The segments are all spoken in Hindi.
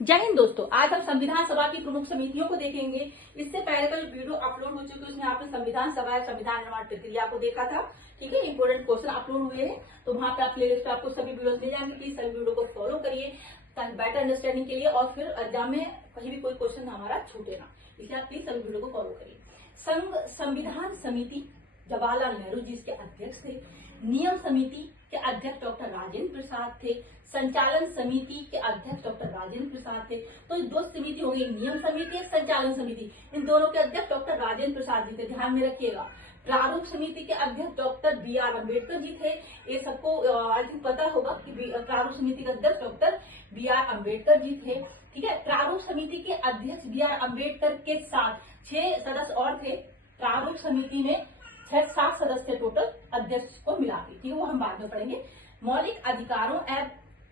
जय हिंद दोस्तों। आज हम संविधान सभा की प्रमुख समितियों को देखेंगे। इससे पहले कल वीडियो अपलोड हो चुकी है, उसमें आपने संविधान सभा या संविधान निर्माण प्रक्रिया को देखा था। ठीक है, इंपोर्टेंट क्वेश्चन अपलोड हुए हैं, तो वहां पे आप प्लेलिस्ट पे आपको सभी वीडियोस मिल जाएंगे। प्लीज सभी वीडियो को फॉलो करिए ताकि बेटर अंडरस्टैंडिंग के लिए और फिर एग्जाम में कहीं भी कोई क्वेश्चन हमारा छूटे ना, इसलिए आप प्लीज सभी वीडियो को फॉलो करिए। संविधान समिति जवाहरलाल नेहरू जी इसके अध्यक्ष थे। नियम समिति के अध्यक्ष डॉक्टर राजेंद्र प्रसाद थे। संचालन समिति के अध्यक्ष डॉक्टर राजेंद्र प्रसाद थे। तो ये दो समिति हो गई, नियम समिति, संचालन समिति। इन दोनों के अध्यक्ष डॉक्टर राजेंद्र प्रसाद जी थे, ध्यान में रखिएगा। प्रारूप समिति के अध्यक्ष डॉक्टर बी.आर. अम्बेडकर जी थे। ये सबको आई थिंक पता होगा कि प्रारूप समिति के अध्यक्ष डॉक्टर बी.आर. अम्बेडकर जी थे। ठीक है, प्रारूप समिति के अध्यक्ष बी.आर. अम्बेडकर के साथ 6 सदस्य और थे। प्रारूप समिति में 7 सदस्य टोटल अध्यक्ष को मिला के, ठीक है, वो हम बाद में पढ़ेंगे। मौलिक अधिकारों एवं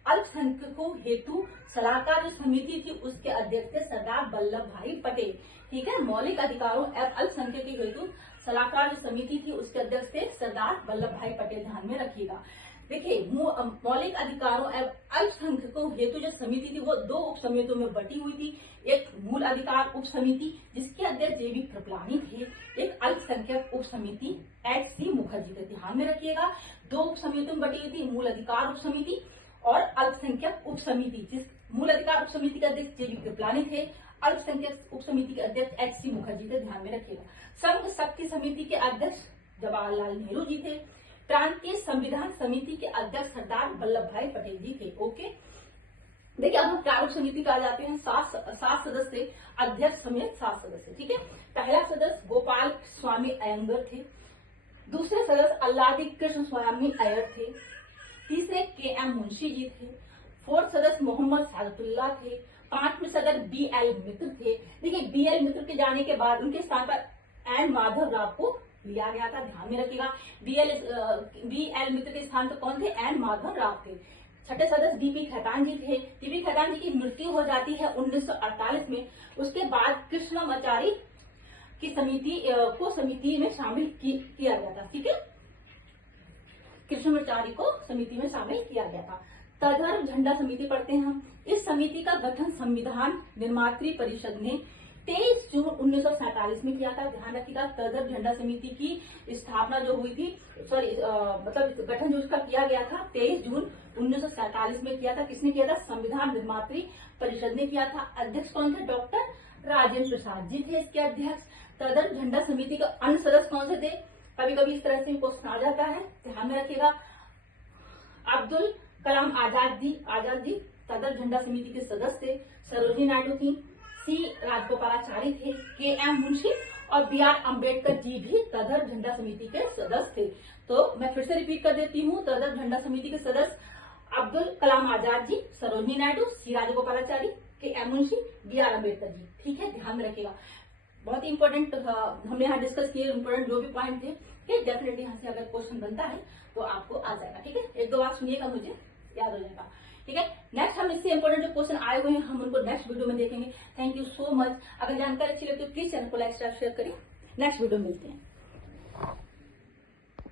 अल्पसंख्यकों हेतु सलाहकार जो समिति थी उसके अध्यक्ष थे सरदार वल्लभ भाई पटेल। ठीक है, मौलिक अधिकारों एवं अल्पसंख्यकों हेतु सलाहकार जो समिति थी उसके अध्यक्ष थे सरदार वल्लभ भाई पटेल, ध्यान में रखिएगा। देखिए, मौलिक अधिकारों एवं अल्पसंख्यकों हेतु जो समिति थी वो 2 उप समितियों में बटी हुई थी। एक मूल अधिकार उप समिति जिसके अध्यक्ष जे.बी. कृपलानी थे, एक अल्पसंख्यक उप समिति H.C. मुखर्जी थे, ध्यान में रखिएगा। 2 उप समितियों में बटी हुई थी, मूल अधिकार उप समिति और अल्पसंख्यक उप समिति। जिस मूल अधिकार उप समिति के अध्यक्ष जे.बी. कृपलानी थे, अल्पसंख्यक उप समिति के अध्यक्ष H.C. मुखर्जी थे, ध्यान में रखिएगा। संघ शक्ति समिति के अध्यक्ष जवाहरलाल नेहरू जी थे। प्रांतीय संविधान समिति के अध्यक्ष सरदार वल्लभ भाई पटेल जी थे। ओके, देखिए अब हम प्रारूप समिति पे आ जाते हैं। 7 सदस्य, अध्यक्ष समेत 7 सदस्य। ठीक है, पहला सदस्य गोपाल स्वामी अयंगर थे। दूसरे सदस्य अल्लादी कृष्ण स्वामी अय्यर थे। तीसरे के.एम. मुंशी जी थे। 4th सदस्य मोहम्मद सादतुल्लाह थे। 5वें सदस्य बी.एल. मित्र थे। देखिए, बी.एल. मित्र के जाने के बाद उनके स्थान पर एन माधव राव को लिया गया था, ध्यान में रखिएगा। बी.एल. मित्र के स्थान पर कौन थे? एन माधव राव थे। 6ठे सदस्य डी.पी. खैतान जी थे। डी.पी. खैतान जी की मृत्यु हो जाती है 1948 में। उसके बाद कृष्णमाचारी की समिति में शामिल किया गया था। ठीक है, कृष्णमाचारी को समिति में शामिल किया गया था। तदर्थ झंडा समिति पढ़ते हैं हम। इस समिति का गठन संविधान निर्मात्री परिषद ने 23 जून 1947 में किया था, ध्यान रखिएगा। तदर्थ झंडा समिति की स्थापना जो हुई थी, मतलब गठन जो उसका किया गया था 23 जून 1947 में किया था। किसने किया था? संविधान निर्मात्री परिषद ने किया था। अध्यक्ष कौन थे? डॉक्टर राजेंद्र प्रसाद जी थे इसके अध्यक्ष। तदर्थ झंडा समिति के अन्य सदस्य कौन से थे? कभी कभी इस तरह से क्वेश्चन आ जाता है, ध्यान में रखिएगा। अब्दुल कलाम आजाद जी तदर्थ झंडा समिति के सदस्य थे। सरोजिनी नायडू थी। सी राजगोपालाचारी थे। के.एम. मुंशी और बी.आर. अम्बेडकर जी भी तदर्थ झंडा समिति के सदस्य थे। तो मैं फिर से रिपीट कर देती हूँ। तदर्थ झंडा समिति के सदस्य अब्दुल कलाम आजाद जी, सरोजिनी नायडू, सी राजगोपालाचारी, के.एम. मुंशी, बी.आर. अम्बेडकर जी। ठीक है, ध्यान में रखिएगा। बहुत ही इंपॉर्टेंट हमने यहाँ डिस्कस किए, इंपॉर्टेंट जो भी पॉइंट थे। ठीक, डेफिनेटली यहाँ से अगर क्वेश्चन बनता है तो आपको आ जाएगा। ठीक है, 1-2 बार सुनिएगा, मुझे याद हो जाएगा। ठीक है, नेक्स्ट हम इससे इंपॉर्टेंट जो क्वेश्चन आए हुए हैं हम उनको नेक्स्ट वीडियो में देखेंगे। Thank you so much. अगर जानकारी अच्छी लगे तो प्लीज चैनल को लाइक शेयर करें। नेक्स्ट वीडियो मिलते हैं।